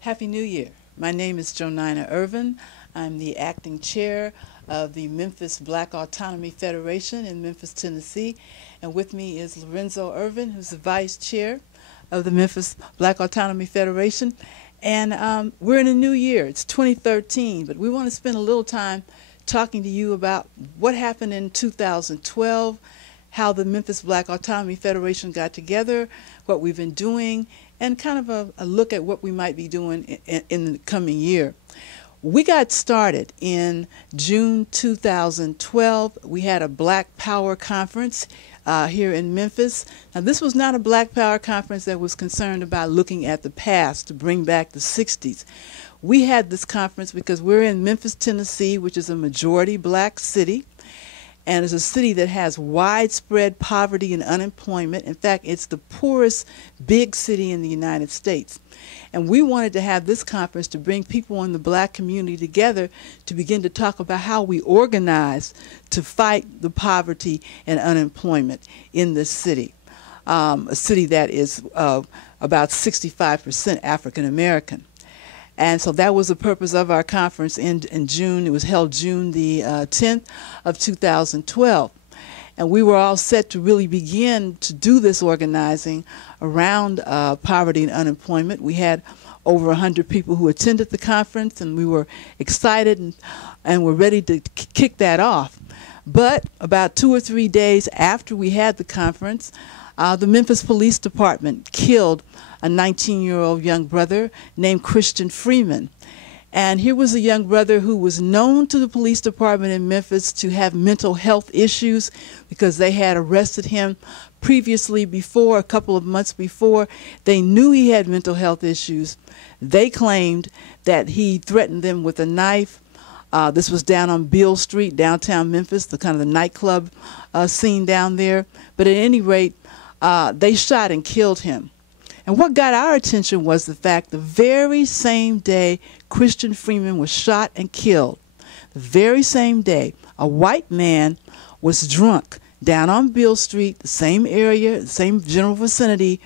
Happy New Year. My name is Jonina Irvin. I'm the acting chair of the Memphis Black Autonomy Federation in Memphis, Tennessee. And with me is Lorenzo Irvin, who's the vice chair of the Memphis Black Autonomy Federation. And we're in a new year. It's 2013, but we want to spend a little time talking to you about what happened in 2012, how the Memphis Black Autonomy Federation got together, what we've been doing, and kind of a look at what we might be doing in the coming year. We got started in June 2012. We had a Black Power conference here in Memphis. Now, this was not a Black Power conference that was concerned about looking at the past to bring back the 60s. We had this conference because we're in Memphis, Tennessee, which is a majority black city. And it's a city that has widespread poverty and unemployment. In fact, it's the poorest big city in the United States. And we wanted to have this conference to bring people in the black community together to begin to talk about how we organize to fight the poverty and unemployment in this city, a city that is about 65% African American. And so that was the purpose of our conference in June. It was held June the 10th of 2012. And we were all set to really begin to do this organizing around poverty and unemployment. We had over 100 people who attended the conference, and we were excited and were ready to kick that off. But about 2 or 3 days after we had the conference, the Memphis Police Department killed a 19-year-old young brother named Christian Freeman. And here was a young brother who was known to the police department in Memphis to have mental health issues because they had arrested him previously before, a couple of months before. They knew he had mental health issues. They claimed that he threatened them with a knife. This was down on Beale Street, downtown Memphis, the kind of the nightclub scene down there. But at any rate, they shot and killed him. And what got our attention was the fact the very same day Christian Freeman was shot and killed, the very same day, a white man was drunk down on Beale Street, the same area, the same general vicinity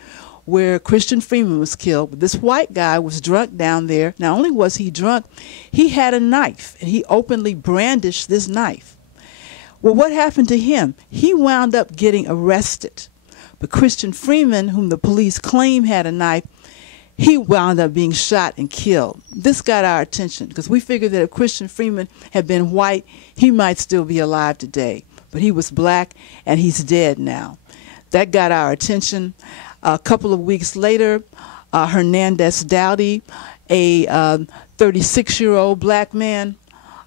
where Christian Freeman was killed. But this white guy was drunk down there. Not only was he drunk, he had a knife, and he openly brandished this knife. Well, what happened to him? He wound up getting arrested. But Christian Freeman, whom the police claim had a knife, he wound up being shot and killed. This got our attention because we figured that if Christian Freeman had been white, he might still be alive today. But he was black, and he's dead now. That got our attention. A couple of weeks later, Hernandez Dowdy, a 36-year-old black man,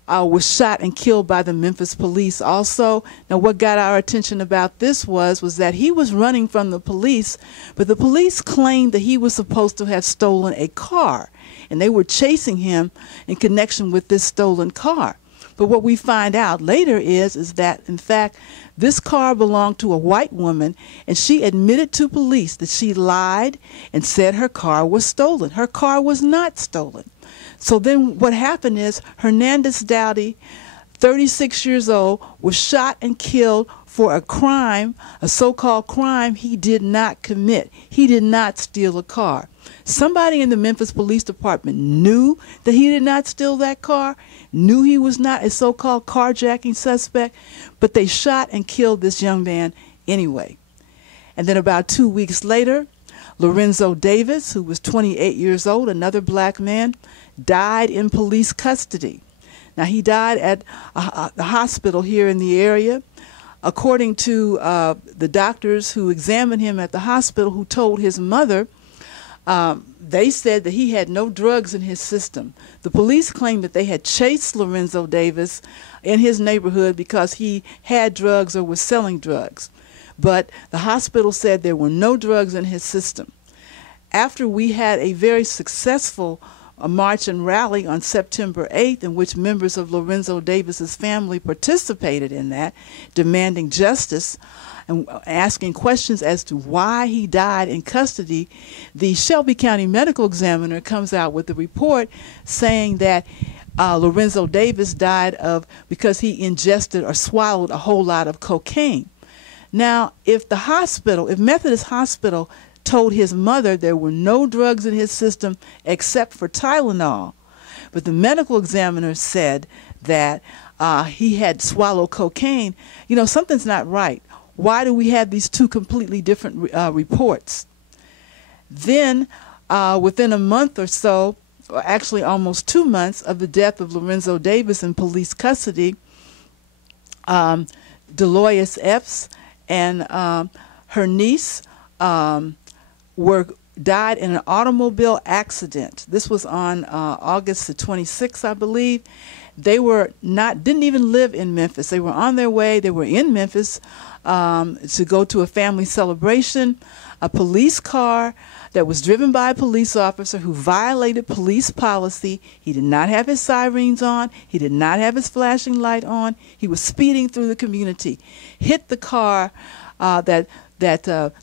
was shot and killed by the Memphis police also. Now, what got our attention about this was that he was running from the police, but the police claimed that he was supposed to have stolen a car, and they were chasing him in connection with this stolen car. But what we find out later is that, in fact, this car belonged to a white woman, and she admitted to police that she lied and said her car was stolen. Her car was not stolen. So then what happened is Hernandez Dowdy, 36 years old, was shot and killed for a crime, a so-called crime he did not commit. He did not steal a car. Somebody in the Memphis Police Department knew that he did not steal that car, knew he was not a so-called carjacking suspect, but they shot and killed this young man anyway. And then about 2 weeks later, Lorenzo Davis, who was 28 years old, another black man, died in police custody. Now, he died at a hospital here in the area. According to the doctors who examined him at the hospital, who told his mother, they said that he had no drugs in his system. The police claimed that they had chased Lorenzo Davis in his neighborhood because he had drugs or was selling drugs. But the hospital said there were no drugs in his system. After we had a very successful march and rally on September 8th, in which members of Lorenzo Davis's family participated in that, demanding justice and asking questions as to why he died in custody, the Shelby County Medical Examiner comes out with a report saying that Lorenzo Davis died because he ingested or swallowed a whole lot of cocaine. Now, if Methodist Hospital told his mother there were no drugs in his system except for Tylenol. But the medical examiner said that he had swallowed cocaine. You know, something's not right. Why do we have these two completely different reports? Then, within a month or so, or actually almost 2 months of the death of Lorenzo Davis in police custody, Dolores Epps and her niece died in an automobile accident. This was on August the 26th, I believe. They didn't even live in Memphis. They were on their way. They were in Memphis to go to a family celebration. A police car that was driven by a police officer who violated police policy. He did not have his sirens on. He did not have his flashing light on. He was speeding through the community. Hit the car that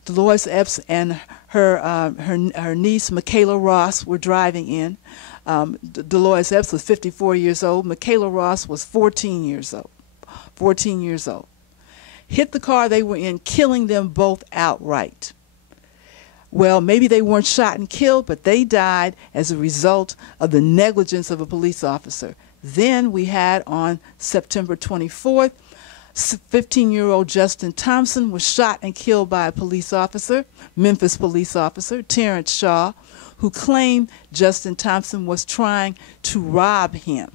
Dolores Epps and her niece, Michaela Ross, were driving in. Dolores Epps was 54 years old. Michaela Ross was 14 years old. 14 years old. Hit the car they were in, killing them both outright. Well, maybe they weren't shot and killed, but they died as a result of the negligence of a police officer. Then we had on September 24th, 15-year-old Justin Thompson was shot and killed by a police officer, Memphis police officer, Terrence Shaw, who claimed Justin Thompson was trying to rob him.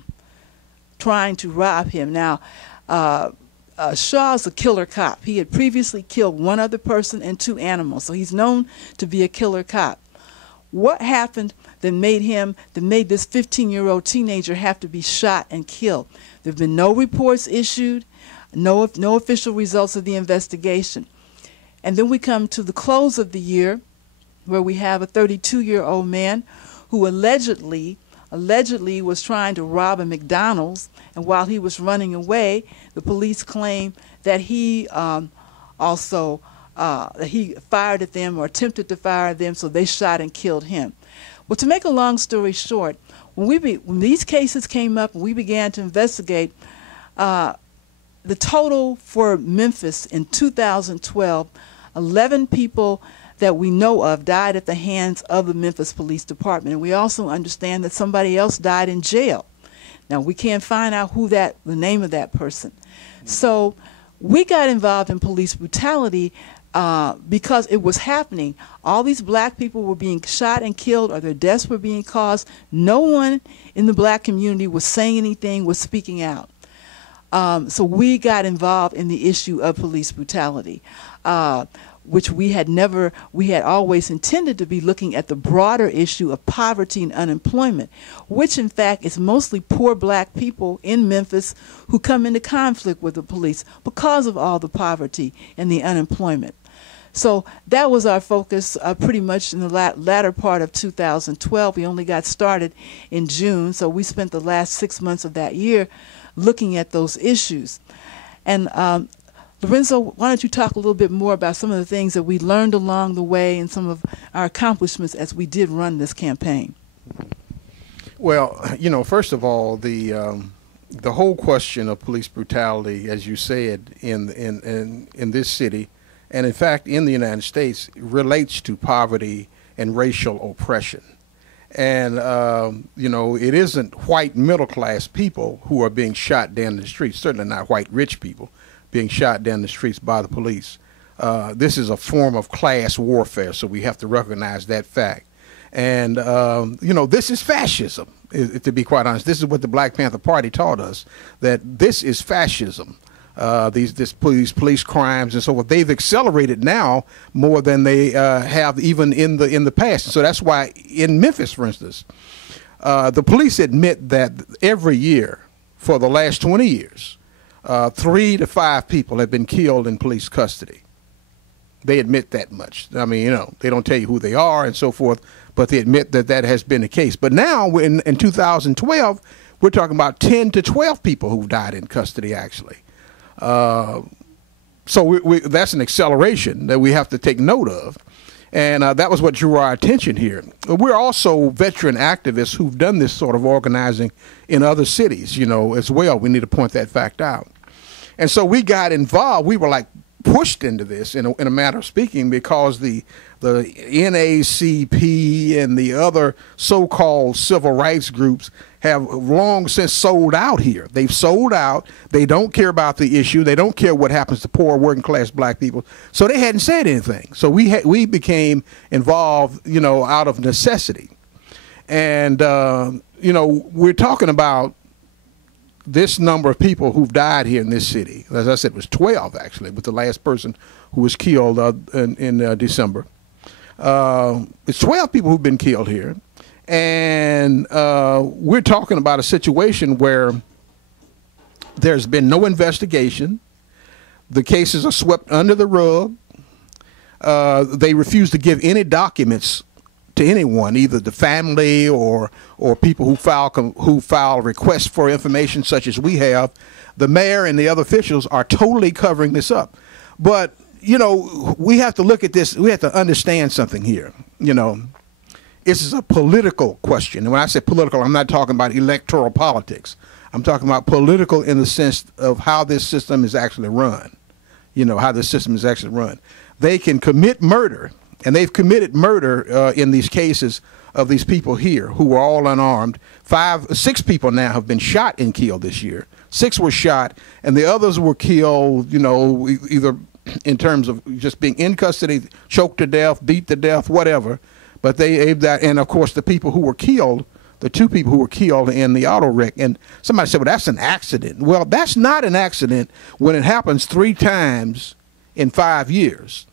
Now, Shaw's a killer cop. He had previously killed one other person and 2 animals, so he's known to be a killer cop. What happened that made this 15-year-old teenager have to be shot and killed? There have been no reports issued, no official results of the investigation. And then we come to the close of the year, where we have a 32-year-old man who allegedly was trying to rob a McDonald's, and while he was running away, the police claim that he he fired at them or attempted to fire at them, so they shot and killed him. Well, to make a long story short, when these cases came up and we began to investigate, the total for Memphis in 2012, 11 people that we know of died at the hands of the Memphis Police Department. And we also understand that somebody else died in jail. Now, we can't find out the name of that person. So we got involved in police brutality because it was happening. All these black people were being shot and killed, or their deaths were being caused. No one in the black community was saying anything, was speaking out. So we got involved in the issue of police brutality, which we had always intended to be looking at the broader issue of poverty and unemployment, which in fact is mostly poor black people in Memphis who come into conflict with the police because of all the poverty and the unemployment. So that was our focus pretty much in the latter part of 2012. We only got started in June, so we spent the last 6 months of that year looking at those issues. And Lorenzo, why don't you talk a little bit more about some of the things that we learned along the way and some of our accomplishments as we did run this campaign? Well, first of all, the whole question of police brutality, as you said, in this city, and in fact in the United States, relates to poverty and racial oppression. And, it isn't white middle-class people who are being shot down the streets, certainly not white rich people being shot down the streets by the police. This is a form of class warfare, so we have to recognize that fact. And, this is fascism, to be quite honest. This is what the Black Panther Party taught us, that this is fascism. These police crimes and so forth, they've accelerated now more than they have even in the past. So that's why in Memphis, for instance, the police admit that every year for the last 20 years, 3 to 5 people have been killed in police custody. They admit that much. I mean, they don't tell you who they are and so forth, but they admit that that has been the case. But now in 2012, we're talking about 10 to 12 people who've died in custody, actually. So that's an acceleration that we have to take note of. And that was what drew our attention here. We're also veteran activists who've done this sort of organizing in other cities, as well. We need to point that fact out. And so we got involved. We were like pushed into this in a matter of speaking, because the NACP and the other so-called civil rights groups have long since sold out here. They've sold out. They don't care about the issue. They don't care what happens to poor working class black people. So they hadn't said anything. So we became involved, you know, out of necessity. And, you know, we're talking about this number of people who've died here in this city. As I said, it was 12 actually, with the last person who was killed in December. It's 12 people who've been killed here. And we're talking about a situation where there's been no investigation. The cases are swept under the rug. They refuse to give any documents to anyone, either the family or people who file requests for information such as we have. The mayor and the other officials are totally covering this up. But, you know, we have to look at this. We have to understand something here. You know, this is a political question. And when I say political, I'm not talking about electoral politics. I'm talking about political in the sense of how this system is actually run. You know, how this system is actually run. They can commit murder. And they've committed murder in these cases of these people here who were all unarmed. 6 people now have been shot and killed this year. 6 were shot, and the others were killed, you know, either in terms of just being in custody, choked to death, beat to death, whatever. But they've died. And of course, the people who were killed, the 2 people who were killed in the auto wreck. And somebody said, well, that's an accident. Well, that's not an accident when it happens 3 times in 5 years.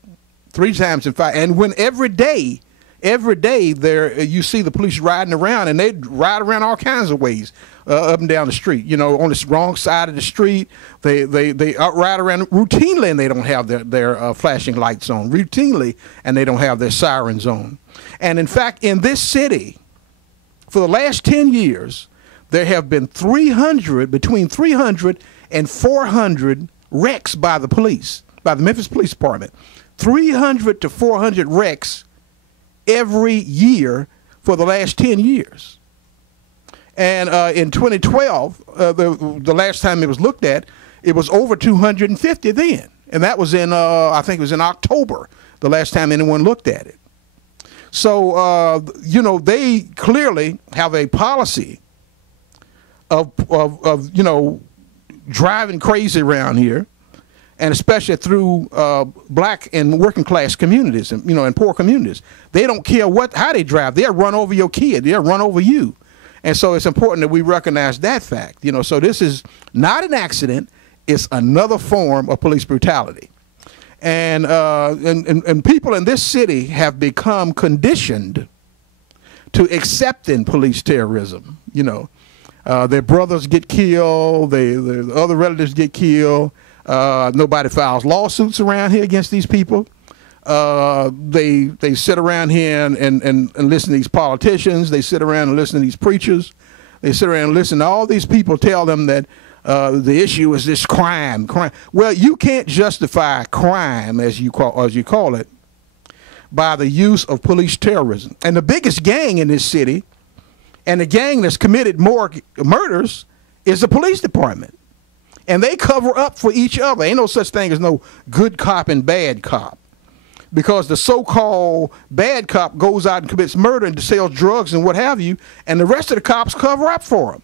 3 times in 5, and when every day there you see the police riding around, and they ride around all kinds of ways up and down the street. You know, on the wrong side of the street, they ride around routinely, and they don't have their flashing lights on routinely, and they don't have their sirens on. And in fact, in this city, for the last 10 years, there have been between 300 and 400 wrecks by the police, by the Memphis Police Department. 300 to 400 wrecks every year for the last 10 years. And in 2012, the last time it was looked at, it was over 250 then. And that was in, I think it was in October, the last time anyone looked at it. So, you know, they clearly have a policy of you know, driving crazy around here. And especially through black and working class communities, and, you know, and poor communities. They don't care how they drive. They'll run over your kid. They'll run over you. And so it's important that we recognize that fact. You know, so this is not an accident. It's another form of police brutality. And people in this city have become conditioned to accepting police terrorism. You know, their brothers get killed. Their other relatives get killed. Nobody files lawsuits around here against these people. They sit around here and listen to these politicians. They sit around and listen to these preachers. They sit around and listen to all these people tell them that the issue is this crime. Well, you can't justify crime, as you call it, by the use of police terrorism. And the biggest gang in this city, and the gang that's committed more murders, is the police department. And they cover up for each other. Ain't no such thing as no good cop and bad cop. Because the so-called bad cop goes out and commits murder and sells drugs and what have you, and the rest of the cops cover up for him.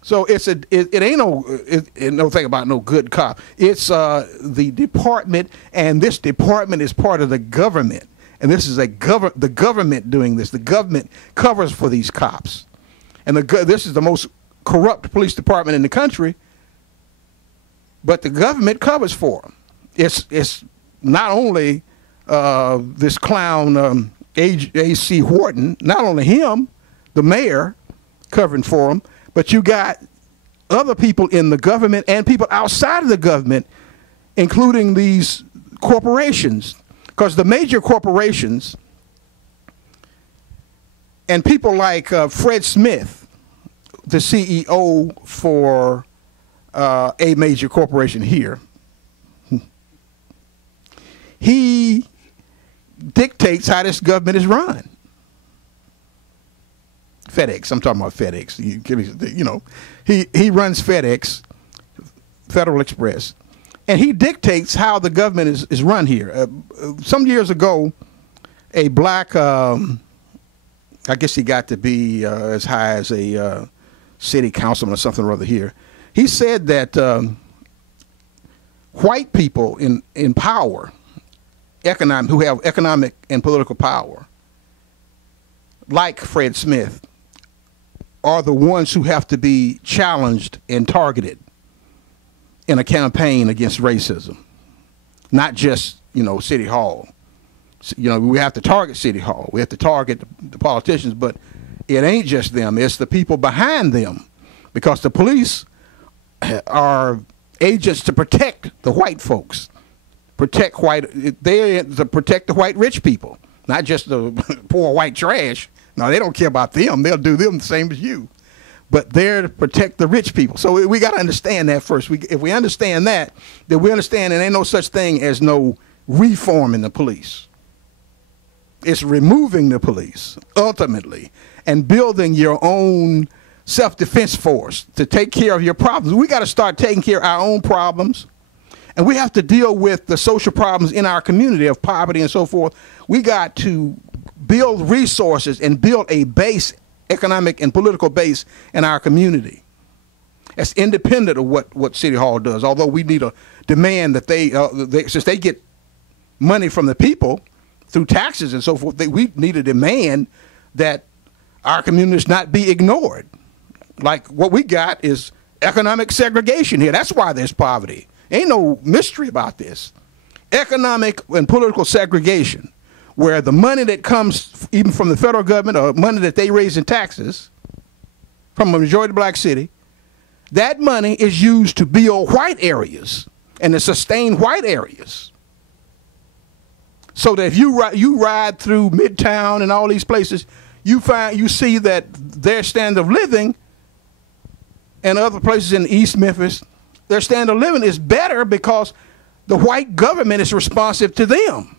So it ain't no thing about no good cop. It's the department, and this department is part of the government. And this is the government doing this. The government covers for these cops. And this is the most corrupt police department in the country, but the government covers for them. It's not only this clown A.C. Horton, not only him, the mayor, covering for him, but you got other people in the government and people outside of the government, including these corporations, because the major corporations and people like Fred Smith, the CEO for a major corporation here, he dictates how this government is run. FedEx, I'm talking about FedEx. You know, he runs FedEx, Federal Express, and he dictates how the government is run here. Some years ago, a black, I guess he got to be as high as a city councilman or something or other here. He said that white people in power, who have economic and political power, like Fred Smith, are the ones who have to be challenged and targeted in a campaign against racism, not just, City Hall. We have to target City Hall. We have to target the politicians, but it ain't just them. It's the people behind them, because the police are agents to protect the white folks, they're to protect the white rich people, not just the poor white trash. No, they don't care about them. They'll do them the same as you. But they're to protect the rich people. So we got to understand that first. If we understand that, then we understand there ain't no such thing as no reforming the police. It's removing the police, ultimately, and building your own self-defense force to take care of your problems. We got to start taking care of our own problems, and we have to deal with the social problems in our community of poverty and so forth. We got to build resources and build a base, economic and political base in our community. That's independent of what City Hall does, although we need a demand that since they get money from the people through taxes and so forth, we need a demand that our communities not be ignored. Like what we got is economic segregation here. That's why there's poverty. Ain't no mystery about this. Economic and political segregation, where the money that comes even from the federal government or money that they raise in taxes from a majority black city, that money is used to build white areas and to sustain white areas. So that if you ride through Midtown and all these places, you see that their standard of living and other places in East Memphis, their standard of living is better because the white government is responsive to them.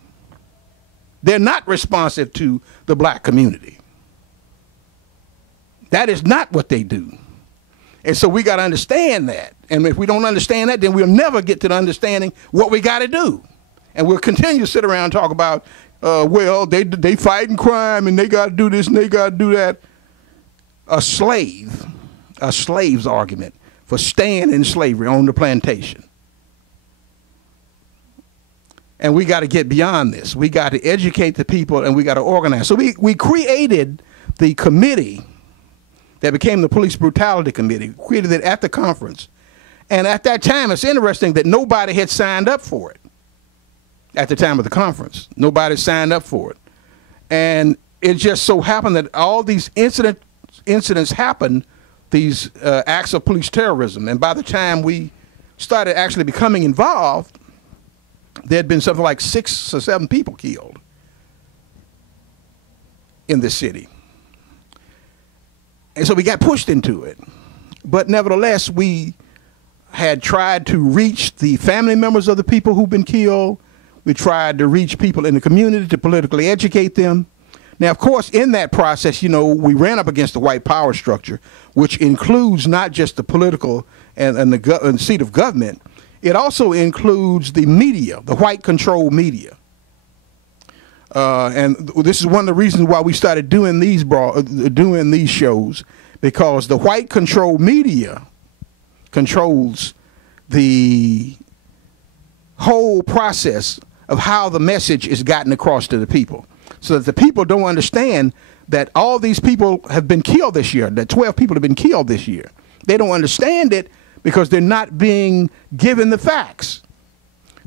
They're not responsive to the black community. That is not what they do. And so we got to understand that. And if we don't understand that, then we'll never get to the understanding what we got to do. And we'll continue to sit around and talk about, well, they fighting crime and they got to do this and they got to do that. A slave's argument for staying in slavery on the plantation. And we got to get beyond this. We got to educate the people and we got to organize. So we created the committee that became the Police Brutality Committee, created it at the conference. And at that time, it's interesting that nobody had signed up for it. At the time of the conference, nobody signed up for it. And it just so happened that all these incidents happened, these acts of police terrorism. And by the time we started actually becoming involved, there had been something like 6 or 7 people killed in this city. And so we got pushed into it. But nevertheless, we had tried to reach the family members of the people who've been killed. We tried to reach people in the community to politically educate them. Now, of course, in that process, we ran up against the white power structure, which includes not just the political and the seat of government. It also includes the media, the white-controlled media. And this is one of the reasons why we started doing these shows, because the white-controlled media controls the whole process of how the message is gotten across to the people, so that the people don't understand that all these people have been killed this year, that 12 people have been killed this year. They don't understand it because they're not being given the facts.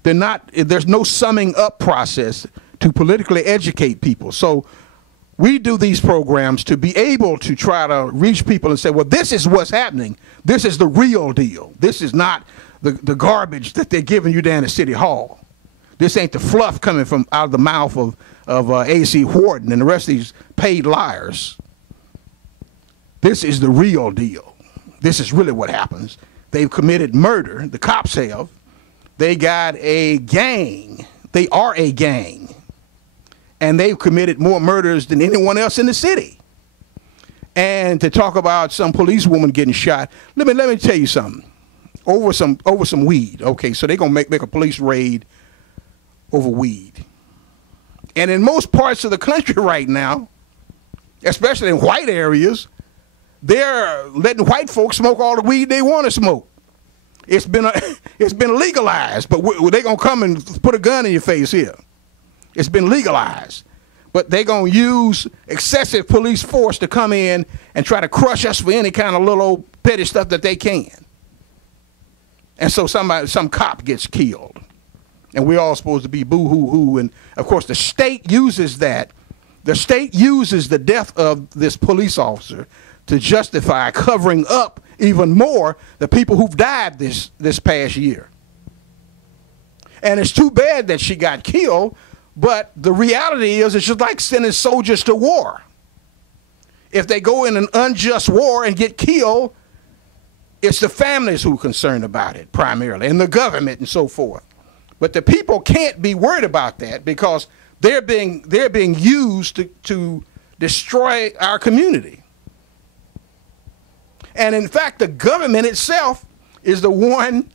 There's no summing up process to politically educate people. So we do these programs to be able to try to reach people and say, well, this is what's happening. This is the real deal. This is not the garbage that they're giving you down at City Hall. This ain't the fluff coming from out of the mouth of A.C. Horton and the rest of these paid liars. This is the real deal. This is really what happens. They've committed murder. The cops have. They got a gang. They are a gang. And they've committed more murders than anyone else in the city. And to talk about some policewoman getting shot, let me tell you something. over some weed. Okay, so they're gonna make a police raid over weed. And in most parts of the country right now, especially in white areas, they're letting white folks smoke all the weed they want to smoke. It's been legalized, but they're gonna come and put a gun in your face here. It's been legalized, but they're gonna use excessive police force to come in and try to crush us for any kind of little old petty stuff that they can. And so some cop gets killed, and we're all supposed to be boo-hoo-hoo. And of course, the state uses that. The state uses the death of this police officer to justify covering up even more the people who've died this past year. And it's too bad that she got killed, but the reality is it's just like sending soldiers to war. If they go in an unjust war and get killed, it's the families who are concerned about it primarily, and the government and so forth. But the people can't be worried about that because they're being used to destroy our community. And in fact, the government itself is the one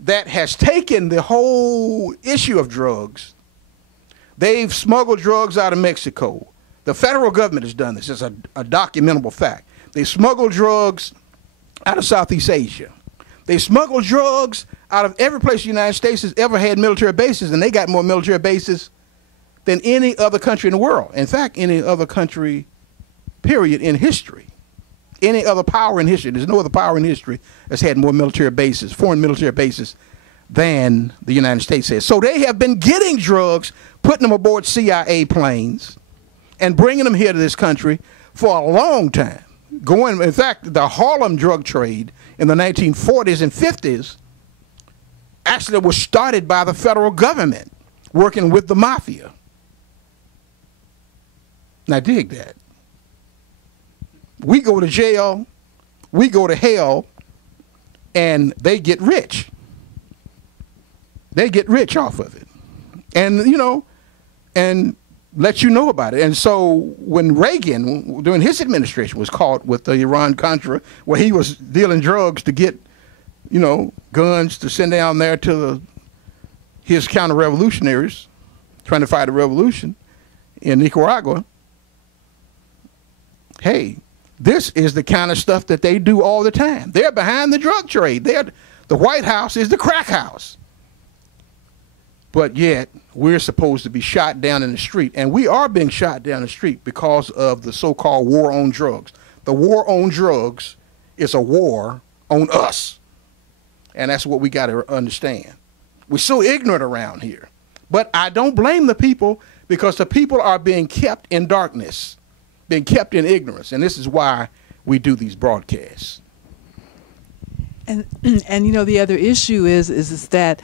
that has taken the whole issue of drugs. They've smuggled drugs out of Mexico. The federal government has done this. It's a documentable fact. They smuggle drugs out of Southeast Asia. They smuggle drugs out of every place the United States has ever had military bases, and they got more military bases than any other country in the world. In fact, any other country, period, in history. Any other power in history. There's no other power in history that's had more military bases, foreign military bases, than the United States has. So they have been getting drugs, putting them aboard CIA planes, and bringing them here to this country for a long time. In fact, the Harlem drug trade in the 1940s and 50s actually was started by the federal government working with the mafia. Now dig that. We go to jail, we go to hell, and they get rich. They get rich off of it. And, you know, and let you know about it. And so when Reagan, during his administration, was caught with the Iran-Contra, where he was dealing drugs to get, you know, guns to send down there to his counter-revolutionaries trying to fight a revolution in Nicaragua, hey, this is the kind of stuff that they do all the time. They're behind the drug trade. The White House is the crack house. But yet, we're supposed to be shot down in the street. And we are being shot down the street because of the so-called war on drugs. The war on drugs is a war on us. And that's what we got to understand. We're so ignorant around here. But I don't blame the people, because the people are being kept in darkness, being kept in ignorance. And this is why we do these broadcasts. And you know, the other issue is that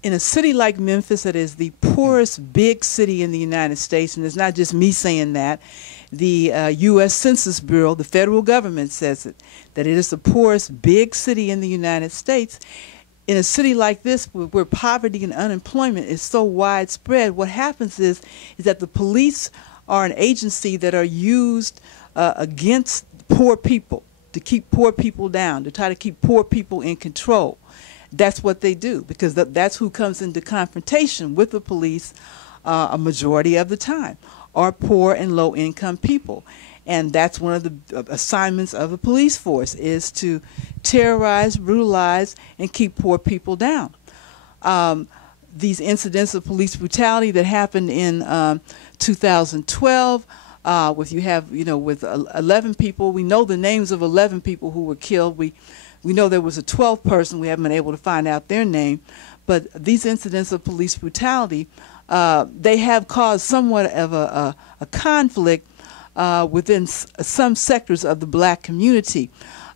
in a city like Memphis, that is the poorest big city in the United States, and it's not just me saying that, the U.S. Census Bureau, the federal government says it, that it is the poorest big city in the United States. In a city like this, where poverty and unemployment is so widespread, what happens is that the police are an agency that are used against poor people, to keep poor people down, to try to keep poor people in control. That's what they do, because that's who comes into confrontation with the police a majority of the time, are poor and low-income people. And that's one of the assignments of the police force, is to terrorize, brutalize, and keep poor people down. These incidents of police brutality that happened in 2012, with 11 people, we know the names of 11 people who were killed. We know there was a 12th person. We haven't been able to find out their name. But these incidents of police brutality, they have caused somewhat of a conflict within some sectors of the black community.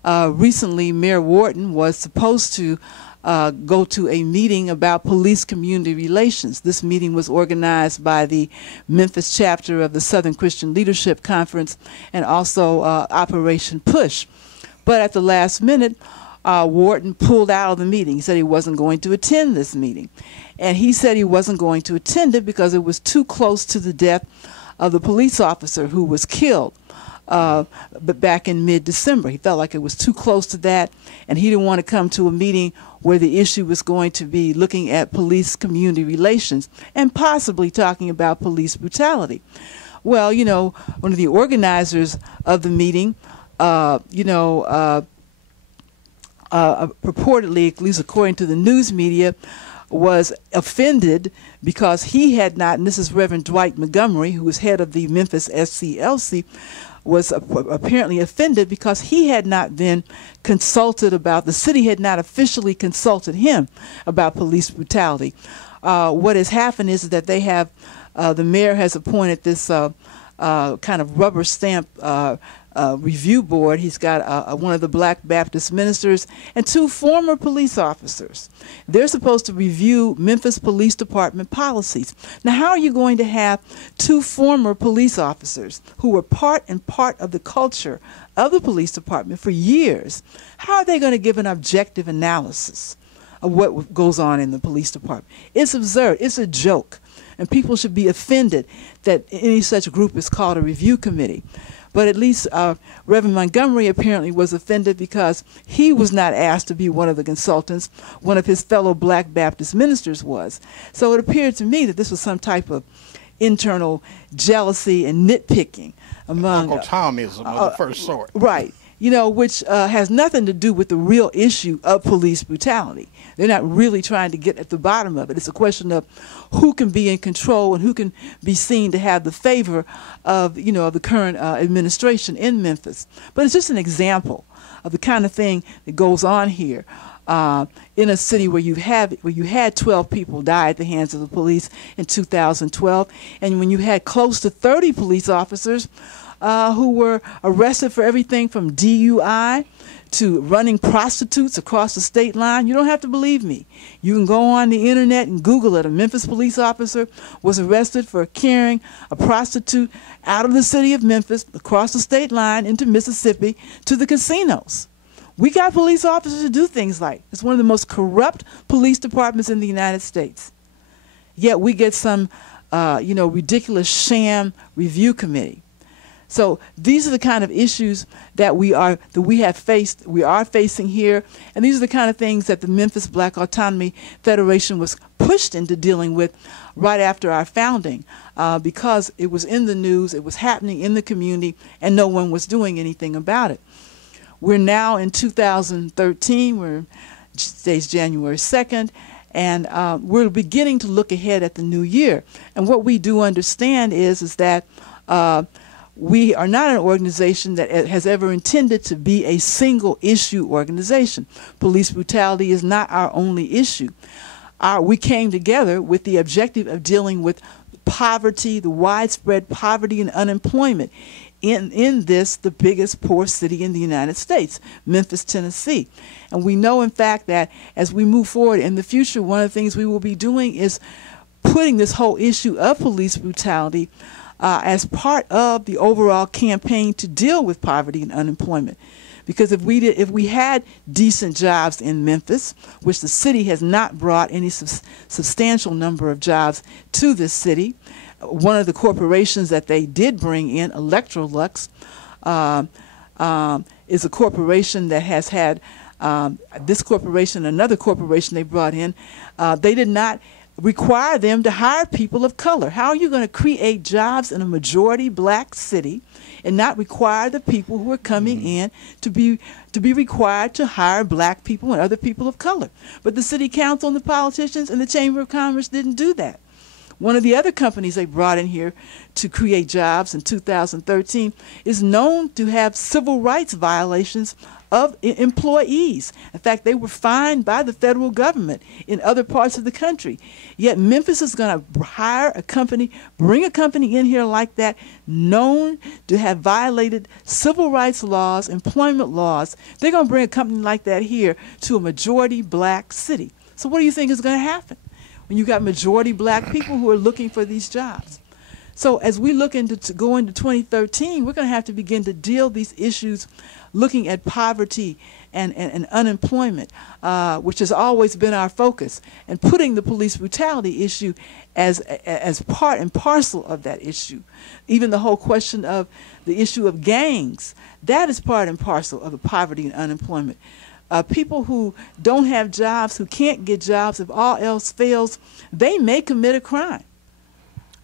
Recently, Mayor Wharton was supposed to go to a meeting about police-community relations. This meeting was organized by the Memphis chapter of the Southern Christian Leadership Conference and also Operation Push. But at the last minute, Wharton pulled out of the meeting. He said he wasn't going to attend this meeting. And he said he wasn't going to attend it because it was too close to the death of the police officer who was killed but back in mid-December. He felt like it was too close to that, and he didn't want to come to a meeting where the issue was going to be looking at police-community relations and possibly talking about police brutality. Well, you know, one of the organizers of the meeting, purportedly, at least according to the news media, was offended because he had not, and this is Reverend Dwight Montgomery, who was head of the Memphis SCLC, was apparently offended because he had not been consulted about, the city had not officially consulted him about police brutality. What has happened is that they have, the mayor has appointed this kind of rubber stamp review board. He's got one of the Black Baptist ministers and 2 former police officers. They're supposed to review Memphis Police Department policies. Now, how are you going to have 2 former police officers who were part of the culture of the police department for years? How are they going to give an objective analysis of what goes on in the police department? It's absurd. It's a joke. And people should be offended that any such group is called a review committee. But at least Reverend Montgomery apparently was offended because he was not asked to be one of the consultants. One of his fellow Black Baptist ministers was. So it appeared to me that this was some type of internal jealousy and nitpicking among Uncle Tomism of the first sort. Right. You know, which has nothing to do with the real issue of police brutality. They're not really trying to get at the bottom of it. It's a question of who can be in control and who can be seen to have the favor of, you know, the current administration in Memphis. But it's just an example of the kind of thing that goes on here in a city where you had 12 people die at the hands of the police in 2012, and when you had close to 30 police officers who were arrested for everything from DUI to running prostitutes across the state line. You don't have to believe me. You can go on the internet and Google it. A Memphis police officer was arrested for carrying a prostitute out of the city of Memphis across the state line into Mississippi to the casinos. We got police officers who do things like it's one of the most corrupt police departments in the United States. Yet we get some, ridiculous sham review committee. So these are the kind of issues that we are facing here, and these are the kind of things that the Memphis Black Autonomy Federation was pushed into dealing with right after our founding, because it was in the news, it was happening in the community, and no one was doing anything about it. We're now in 2013. Today's January 2nd. And we're beginning to look ahead at the new year. And what we do understand is that we are not an organization that has ever intended to be a single issue organization. Police brutality is not our only issue. We came together with the objective of dealing with poverty, the widespread poverty and unemployment in this, the biggest poor city in the United States, Memphis, Tennessee. And we know, in fact, that as we move forward in the future, one of the things we will be doing is putting this whole issue of police brutality as part of the overall campaign to deal with poverty and unemployment. Because if we had decent jobs in Memphis, which the city has not brought any substantial number of jobs to this city, one of the corporations that they did bring in, Electrolux, is a corporation that has had this corporation, another corporation they brought in, they did not require them to hire people of color. How are you going to create jobs in a majority black city and not require the people who are coming in to be required to hire black people and other people of color? But the city council and the politicians and the Chamber of Commerce didn't do that. One of the other companies they brought in here to create jobs in 2013 is known to have civil rights violations of employees. In fact, they were fined by the federal government in other parts of the country. Yet Memphis is going to hire a company, bring a company in here like that, known to have violated civil rights laws, employment laws. They're going to bring a company like that here to a majority black city. So what do you think is going to happen when you got majority black people who are looking for these jobs? So as we look to go into 2013, we're going to have to begin to deal these issues looking at poverty and unemployment, which has always been our focus, and putting the police brutality issue as part and parcel of that issue. Even the whole question of the issue of gangs, that is part and parcel of the poverty and unemployment. People who don't have jobs, who can't get jobs, if all else fails, they may commit a crime.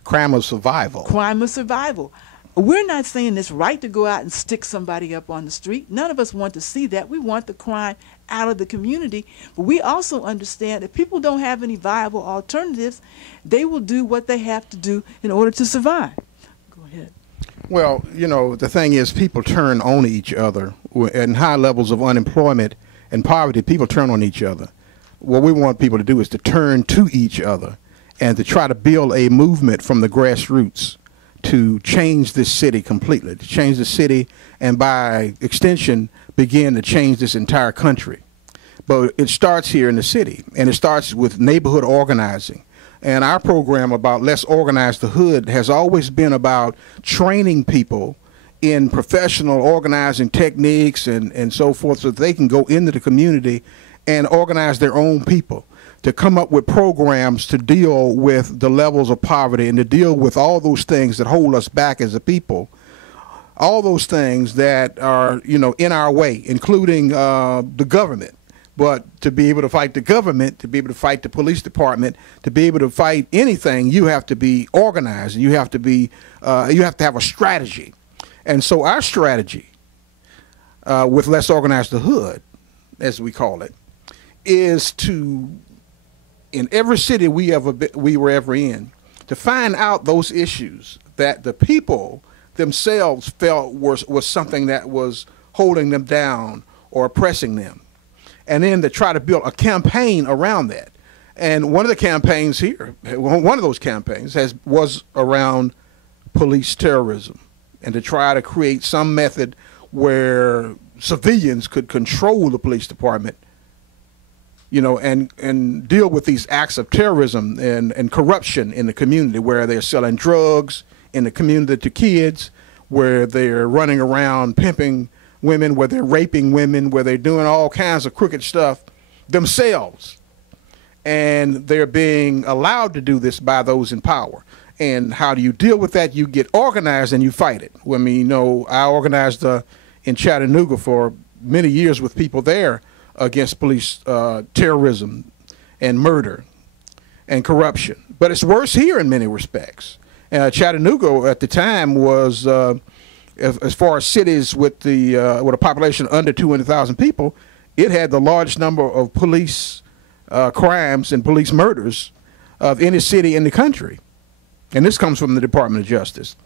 Crime of survival. Crime of survival. We're not saying it's right to go out and stick somebody up on the street. None of us want to see that. We want the crime out of the community. But we also understand that people don't have any viable alternatives. They will do what they have to do in order to survive. Go ahead. Well, you know, the thing is, people turn on each other. In high levels of unemployment and poverty, people turn on each other. What we want people to do is to turn to each other and to try to build a movement from the grassroots to change this city completely, to change the city, and by extension, begin to change this entire country. But it starts here in the city, and it starts with neighborhood organizing. And our program about Let's Organize the Hood has always been about training people in professional organizing techniques and so forth, so that they can go into the community and organize their own people, to come up with programs to deal with the levels of poverty and to deal with all those things that hold us back as a people, all those things that are, you know, in our way, including the government. But to be able to fight the government, to be able to fight the police department, to be able to fight anything, you have to be organized. You have to be, you have to have a strategy. And so our strategy with Let's Organize the Hood, as we call it, is to, in every city we were ever in, to find out those issues that the people themselves felt was something that was holding them down or oppressing them, and then to try to build a campaign around that. And one of the campaigns here, one of those campaigns was around police terrorism, and to try to create some method where civilians could control the police department, you know, and deal with these acts of terrorism and corruption in the community, where they're selling drugs in the community to kids, where they're running around pimping women, where they're raping women, where they're doing all kinds of crooked stuff themselves. And they're being allowed to do this by those in power. And how do you deal with that? You get organized and you fight it. I mean, you know, I organized in Chattanooga for many years with people there against police terrorism and murder and corruption. But it's worse here in many respects. Chattanooga at the time was, as far as cities with a population under 200,000 people, it had the largest number of police crimes and police murders of any city in the country. And this comes from the Department of Justice.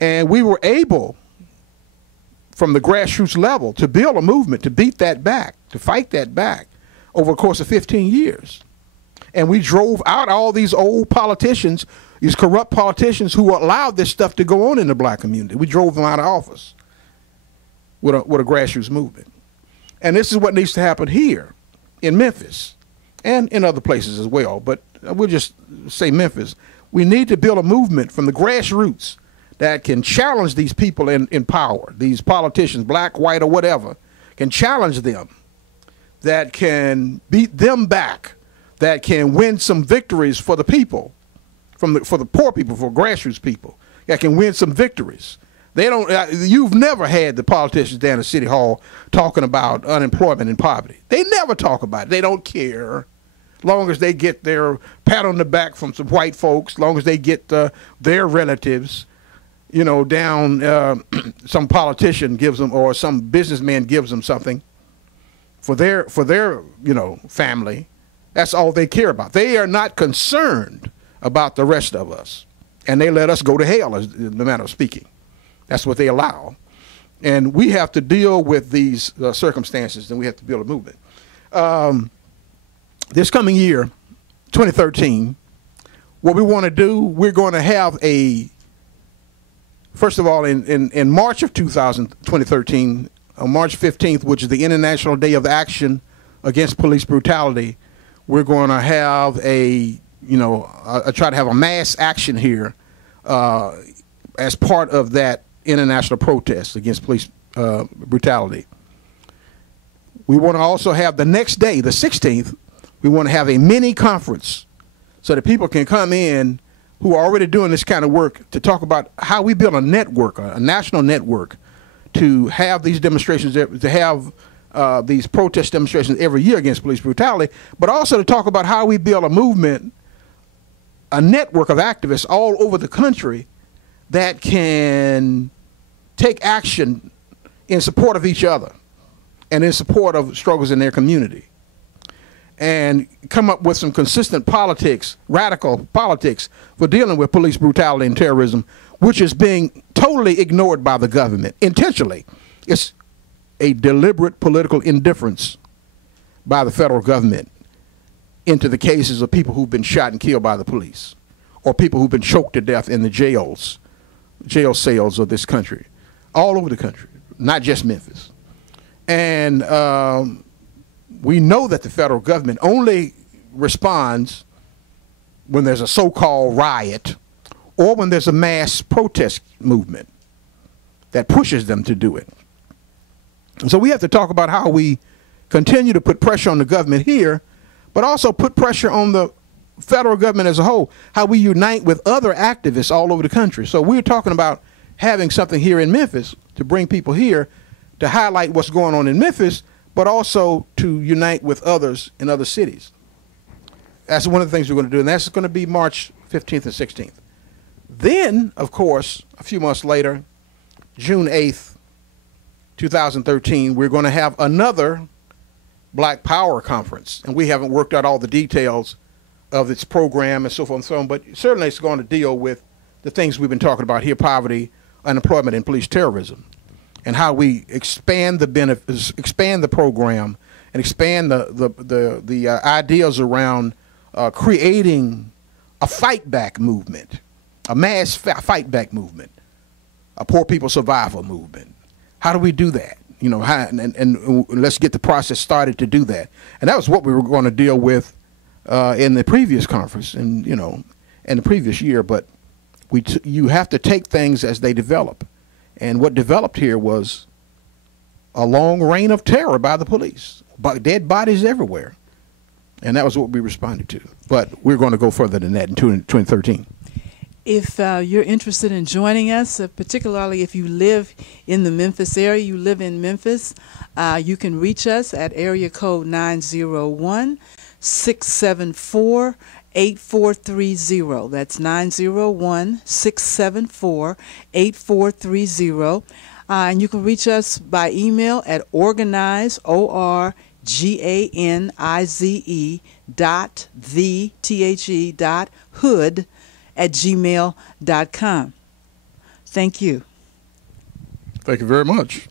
And we were able, from the grassroots level, to build a movement to beat that back, to fight that back over the course of 15 years. And we drove out all these old politicians, these corrupt politicians who allowed this stuff to go on in the black community. We drove them out of office with a grassroots movement. And this is what needs to happen here in Memphis and in other places as well. But we'll just say Memphis. We need to build a movement from the grassroots that can challenge these people in power, these politicians, black, white, or whatever, can challenge them, that can beat them back, that can win some victories for the people, for the poor people, for grassroots people, that can win some victories. They don't. You've never had the politicians down at City Hall talking about unemployment and poverty. They never talk about it. They don't care. Long as they get their pat on the back from some white folks, long as they get their relatives, you know, down, some politician gives them, or some businessman gives them something for their you know, family. That's all they care about. They are not concerned about the rest of us, and they let us go to hell, as the matter of speaking. That's what they allow, and we have to deal with these circumstances, and we have to build a movement. This coming year, 2013, what we want to do, we're going to have first of all, in March of 2013, on March 15th, which is the International Day of Action Against Police Brutality, we're going to have try to have a mass action here as part of that international protest against police brutality. We want to also have the next day, the 16th, we want to have a mini conference so that people can come in who are already doing this kind of work to talk about how we build a network, a national network, to have these demonstrations, to have these protest demonstrations every year against police brutality, but also to talk about how we build a movement, a network of activists all over the country that can take action in support of each other and in support of struggles in their community, and come up with some consistent politics, radical politics, for dealing with police brutality and terrorism, which is being totally ignored by the government intentionally. It's a deliberate political indifference by the federal government into the cases of people who've been shot and killed by the police, or people who've been choked to death in the jail cells of this country, all over the country, not just Memphis. And we know that the federal government only responds when there's a so-called riot or when there's a mass protest movement that pushes them to do it. And so we have to talk about how we continue to put pressure on the government here, but also put pressure on the federal government as a whole, how we unite with other activists all over the country. So we're talking about having something here in Memphis to bring people here to highlight what's going on in Memphis, but also to unite with others in other cities. That's one of the things we're going to do, and that's going to be March 15th and 16th. Then, of course, a few months later, June 8th, 2013, we're going to have another Black Power conference, and we haven't worked out all the details of its program and so forth and so on, but certainly it's going to deal with the things we've been talking about here: poverty, unemployment, and police terrorism, and how we expand the benefits, expand the program, and expand the ideas around creating a fight back movement, a mass fight back movement, a poor people survival movement. How do we do that? You know, and let's get the process started to do that. And that was what we were going to deal with in the previous conference, and you know, in the previous year. But you have to take things as they develop. And what developed here was a long reign of terror by the police, dead bodies everywhere. And that was what we responded to. But we're going to go further than that in 2013. If you're interested in joining us, particularly if you live in the Memphis area, you live in Memphis, you can reach us at area code 901-674-8430. That's 901-674-8430. And you can reach us by email at organize, ORGANIZE .hood@gmail.com. Thank you. Thank you very much.